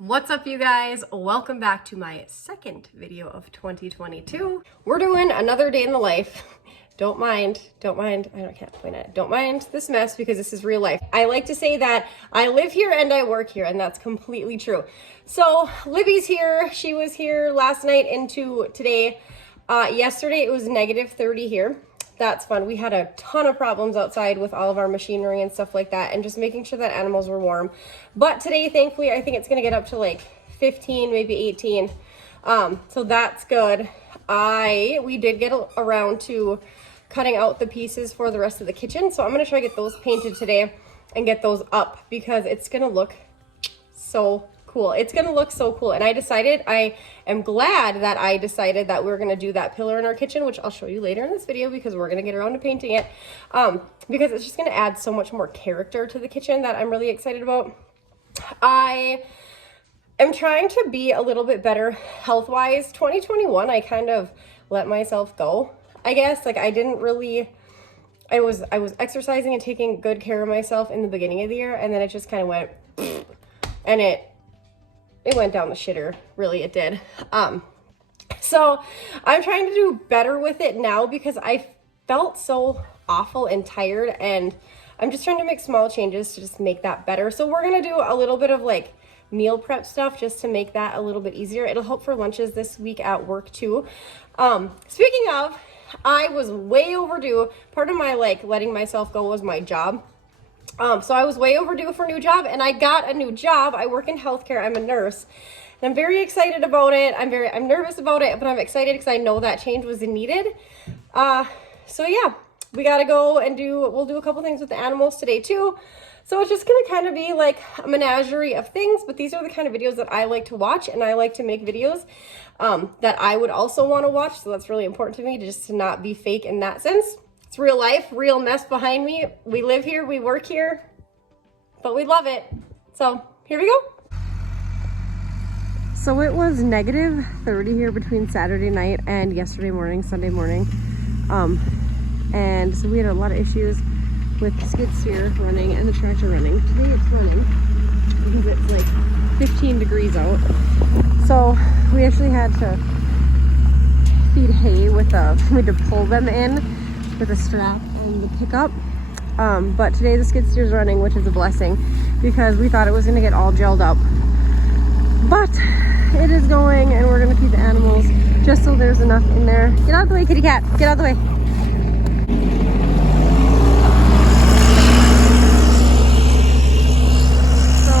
What's up, you guys? Welcome back to my second video of 2022. We're doing another day in the life. Don't mind, I can't point at it. Don't mind this mess because this is real life. I like to say that I live here and I work here, and that's completely true. So Libby's here. She was here last night into today. Yesterday it was -30 here. That's fun. We had a ton of problems outside with all of our machinery and stuff like that, and just making sure that animals were warm. But today, thankfully, I think it's gonna get up to like 15, maybe 18. So that's good. We did get around to cutting out the pieces for the rest of the kitchen. So I'm gonna try to get those painted today and get those up because it's gonna look so cool. It's gonna look so cool. And I am glad that I decided that we're gonna do that pillar in our kitchen, which I'll show you later in this video because we're gonna get around to painting it. Because it's just gonna add so much more character to the kitchen that I'm really excited about. I am trying to be a little bit better health-wise. 2021, I kind of let myself go, I guess. Like I was exercising and taking good care of myself in the beginning of the year, and then it just kind of went, and it went down the shitter, really, it did. So I'm trying to do better with it now because I felt so awful and tired, and I'm just trying to make small changes to just make that better. So we're gonna do a little bit of like meal prep stuff just to make that a little bit easier. It'll help for lunches this week at work too. Speaking of, I was way overdue. Part of my like letting myself go was my job. So I was way overdue for a new job, and I got a new job. I work in healthcare. I'm a nurse, and I'm very excited about it. I'm nervous about it, but I'm excited because I know that change was needed. So yeah, we gotta go and we'll do a couple things with the animals today too. So it's just gonna kind of be like a menagerie of things, but these are the kind of videos that I like to watch, and I like to make videos that I would also want to watch. So that's really important to me, to not be fake in that sense. It's real life, real mess behind me. We live here, we work here, but we love it. So here we go. So it was -30 here between Saturday night and yesterday morning, Sunday morning. And so we had a lot of issues with the skid steer running and the tractor running. Today it's running because it's like 15 degrees out. So we actually had to feed hay we had to pull them in with a strap and the pickup. But today the skid steer's running, which is a blessing because we thought it was gonna get all gelled up. But it is going, and we're gonna feed the animals just so there's enough in there. Get out of the way, kitty cat, get out of the way. So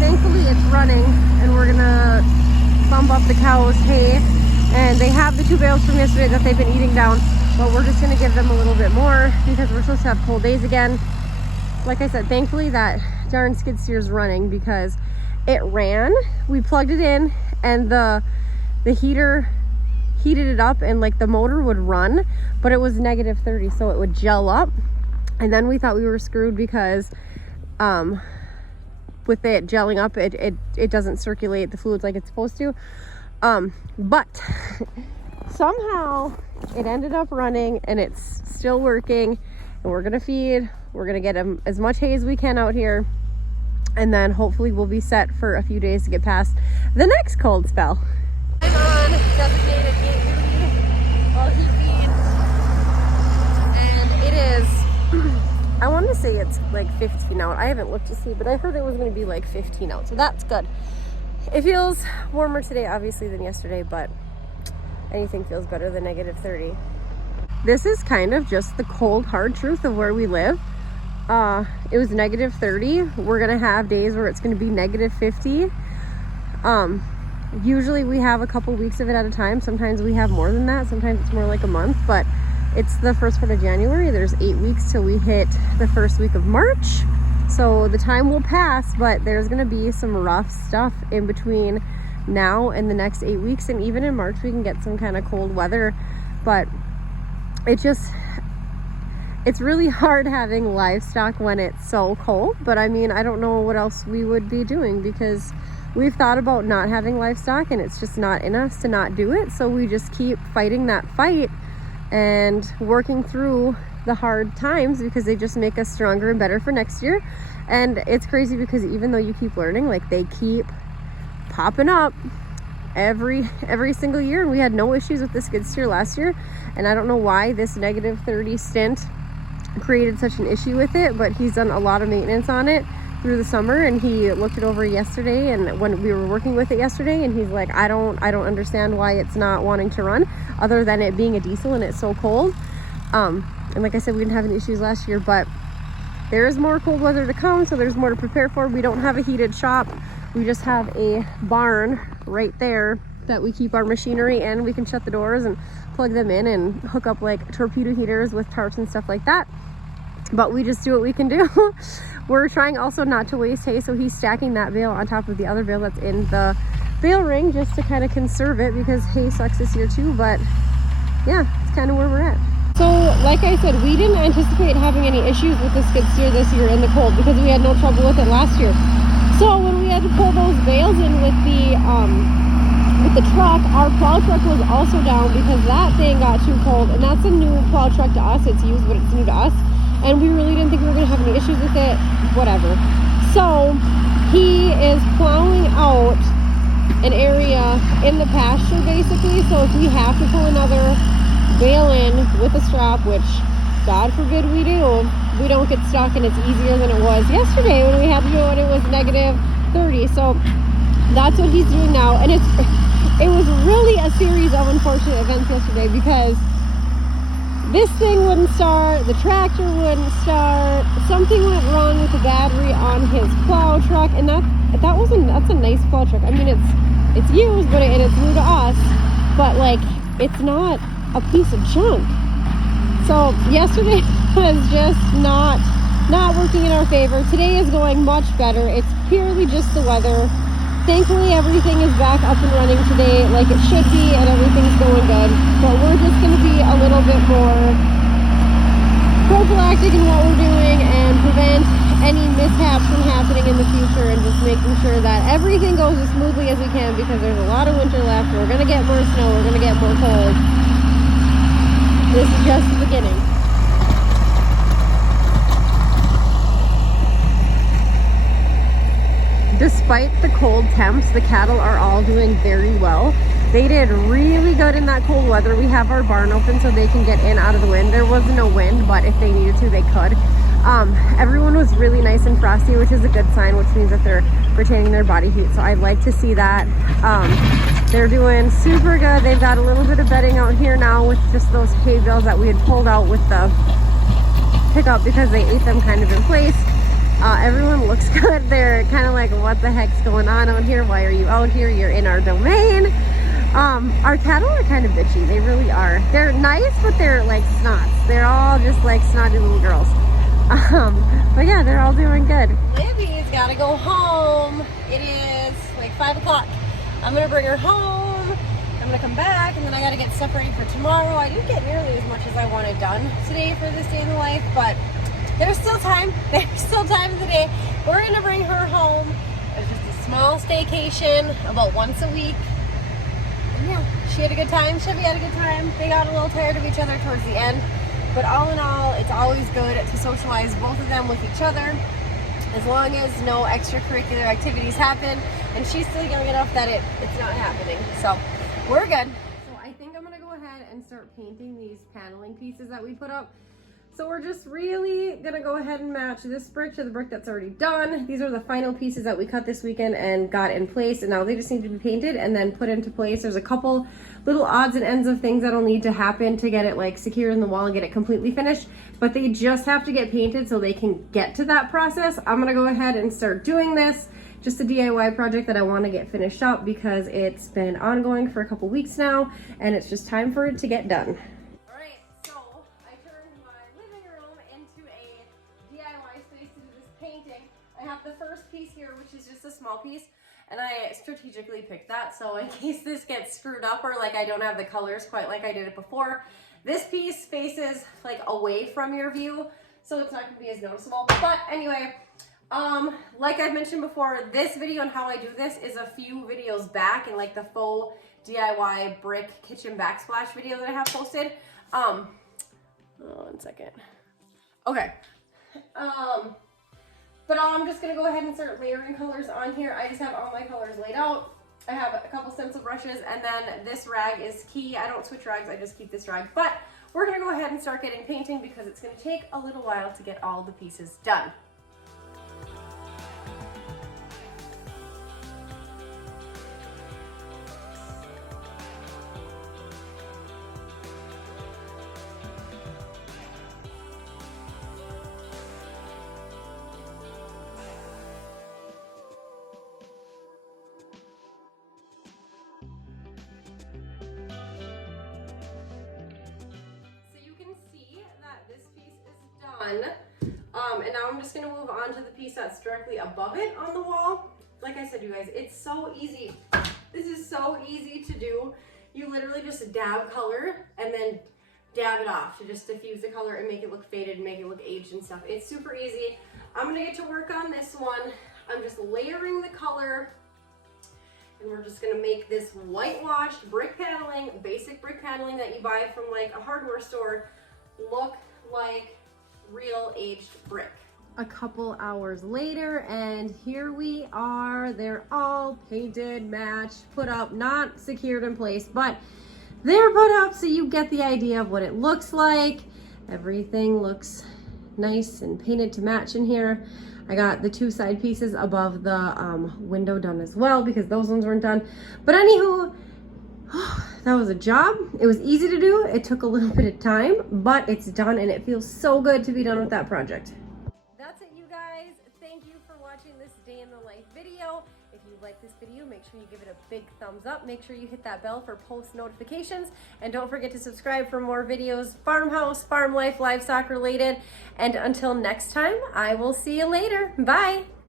thankfully it's running, and we're gonna bump up the cows' hay, and they have the 2 bales from yesterday that they've been eating down. But we're just gonna give them a little bit more because we're supposed to have cold days again. Like I said, thankfully that darn skid steer's running because it ran. We plugged it in, and the heater heated it up, and like the motor would run, but it was -30, so it would gel up. And then we thought we were screwed because with it gelling up, it doesn't circulate the fluids like it's supposed to. But somehow it ended up running, and it's still working, and we're gonna feed. We're gonna get them as much hay as we can out here, and then hopefully we'll be set for a few days to get past the next cold spell. I'm on designated gate duty while he feeds, and it is I want to say it's like 15 out. I haven't looked to see, but I heard it was going to be like 15 out, so that's good. It feels warmer today obviously than yesterday, but anything feels better than -30. This is kind of just the cold, hard truth of where we live. It was -30. We're gonna have days where it's gonna be -50. Usually we have a couple weeks of it at a time. Sometimes we have more than that. Sometimes it's more like a month, but it's the first part of January. There's 8 weeks till we hit the first week of March. So the time will pass, but there's gonna be some rough stuff in between now and the next 8 weeks, and even in March we can get some kind of cold weather. But it's really hard having livestock when it's so cold. But I mean, I don't know what else we would be doing because we've thought about not having livestock, and it's just not in us to not do it. So we just keep fighting that fight and working through the hard times because they just make us stronger and better for next year. And it's crazy because even though you keep learning, like they keep popping up every single year, and we had no issues with the skid steer last year. And I don't know why this -30 stint created such an issue with it, but he's done a lot of maintenance on it through the summer, and he looked it over yesterday, and when we were working with it yesterday, and he's like, I don't understand why it's not wanting to run, other than it being a diesel and it's so cold. And like I said, we didn't have any issues last year, but there is more cold weather to come, so there's more to prepare for. We don't have a heated shop. We just have a barn right there that we keep our machinery in. We can shut the doors and plug them in and hook up like torpedo heaters with tarps and stuff like that. But we just do what we can do. We're trying also not to waste hay, so he's stacking that bale on top of the other bale that's in the bale ring just to kind of conserve it, because hay sucks this year too. But yeah, it's kind of where we're at. So like I said, we didn't anticipate having any issues with the skid steer this year in the cold, because we had no trouble with it last year. So when we had to pull those bales in with the truck, our plow truck was also down because that thing got too cold, and that's a new plow truck to us. It's used, but it's new to us, and we really didn't think we were going to have any issues with it, whatever. So he is plowing out an area in the pasture basically, so if we have to pull another bale in with a strap, which God forbid we do, we don't get stuck, and it's easier than it was yesterday when we had to do it. It was -30. So that's what he's doing now, and it was really a series of unfortunate events yesterday, because this thing wouldn't start, the tractor wouldn't start, something went wrong with the battery on his plow truck, and that's a nice plow truck. I mean, it's used, but it's new to us, but like, it's not a piece of junk. So yesterday was just not working in our favor. Today is going much better. It's purely just the weather. Thankfully, everything is back up and running today like it should be, and everything's going good. But we're just going to be a little bit more prophylactic in what we're doing and prevent any mishaps from happening in the future, and just making sure that everything goes as smoothly as we can, because there's a lot of winter left. We're going to get more snow. We're going to get more cold. This is just the beginning. Despite the cold temps, the cattle are all doing very well. They did really good in that cold weather. We have our barn open so they can get in out of the wind. There was no wind, but if they needed to, they could. Everyone was really nice and frosty, which is a good sign, which means that they're retaining their body heat. So I'd like to see that. They're doing super good. They've got a little bit of bedding out here now with just those hay bales that we had pulled out with the pickup because they ate them kind of in place. Everyone looks good. They're kind of like, what the heck's going on out here? Why are you out here? You're in our domain. Our cattle are kind of bitchy. They really are. They're nice, but they're like snots. They're all just like snotty little girls. But yeah, they're all doing good. Libby's gotta go home. It is like 5 o'clock. I'm gonna bring her home. I'm gonna come back, and then I gotta get stuff ready for tomorrow. I didn't get nearly as much as I wanted done today for this day in the life, but there's still time. There's still time in the day. We're gonna bring her home. It's just a small staycation, about once a week. And yeah, she had a good time. Chevy had a good time. They got a little tired of each other towards the end. But all in all, it's always good to socialize both of them with each other, as long as no extracurricular activities happen. And she's still young enough that it's not happening. So we're good. So I think I'm gonna go ahead and start painting these paneling pieces that we put up. So we're just really gonna go ahead and match this brick to the brick that's already done. These are the final pieces that we cut this weekend and got in place, and now they just need to be painted and then put into place. There's a couple little odds and ends of things that'll need to happen to get it like secure in the wall and get it completely finished, but they just have to get painted so they can get to that process. I'm gonna go ahead and start doing this. Just a DIY project that I want to get finished up because it's been ongoing for a couple weeks now, and it's just time for it to get done. I have the first piece here, which is just a small piece, and I strategically picked that so in case this gets screwed up or like I don't have the colors quite like I did it before, this piece faces like away from your view, so it's not going to be as noticeable. But anyway, like I've mentioned before, this video on how I do this is a few videos back in like the faux DIY brick kitchen backsplash video that I have posted. One second. Okay. But I'm just gonna go ahead and start layering colors on here. I just have all my colors laid out. I have a couple stencil brushes, and then this rag is key. I don't switch rags, I just keep this rag. But we're gonna go ahead and start getting painting because it's gonna take a little while to get all the pieces done. And now I'm just gonna move on to the piece that's directly above it on the wall. Like I said, you guys, it's so easy. This is so easy to do. You literally just dab color and then dab it off to just diffuse the color and make it look faded and make it look aged and stuff. It's super easy. I'm gonna get to work on this one. I'm just layering the color, and we're just gonna make this whitewashed brick paneling, basic brick paneling that you buy from like a hardware store, look like real aged brick. A couple hours later, and here we are. They're all painted, matched, put up, not secured in place, but they're put up so you get the idea of what it looks like. Everything looks nice and painted to match in here. I got the two side pieces above the window done as well because those ones weren't done. But anywho, that was a job. It was easy to do. It took a little bit of time, but it's done and it feels so good to be done with that project. That's it, you guys. Thank you for watching this day in the life video. If you like this video, make sure you give it a big thumbs up. Make sure you hit that bell for post notifications. And don't forget to subscribe for more videos, farmhouse, farm life, livestock related. And until next time, I will see you later. Bye.